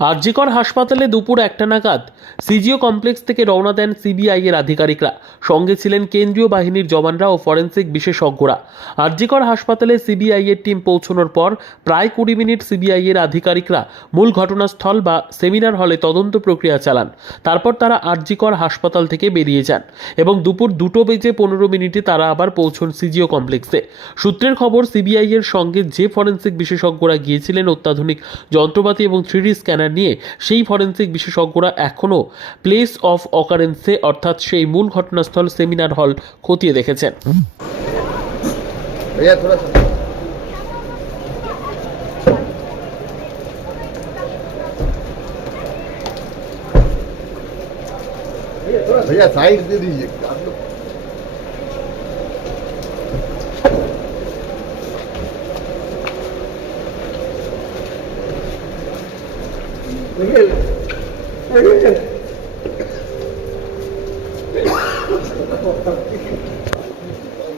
আরজিকর হাসপাতালে দুপুর 1টা নাগাদ সিজিও কমপ্লেক্স থেকে রওনা দেন সিবিআই এর আধিকারিকরা। সঙ্গে ছিলেন কেন্দ্রীয় বাহিনীর জওয়ানরা ও ফরেনসিক বিশেষজ্ঞরা। আরজিকর হাসপাতালে সিবিআই এর টিম পৌঁছানোর পর প্রায় 20 মিনিট সিবিআই এর আধিকারিকরা মূল ঘটনাস্থল বা সেমিনার হলে তদন্ত প্রক্রিয়া চালান। তারপর তারা আরজিকর হাসপাতাল থেকে বেরিয়ে যান এবং দুপুর 2:15 তারা আবার পৌঁছন সিজিও কমপ্লেক্সে। সূত্রের খবর, সিবিআই এর সঙ্গে যে ফরেনসিক বিশেষজ্ঞরা গিয়েছিলেন অত্যাধুনিক যন্ত্রপাতি এবং 3D স্ক্যানার নিয়ে, সেই ফরেনসিক বিশেষজ্ঞরা এখনও প্লেস অফ অকারেন্সে অর্থাৎ সেই মূল ঘটনাস্থল সেমিনার হল খতিয়ে দেখেছেন। भैया साइड दे दीजिए आप लोग।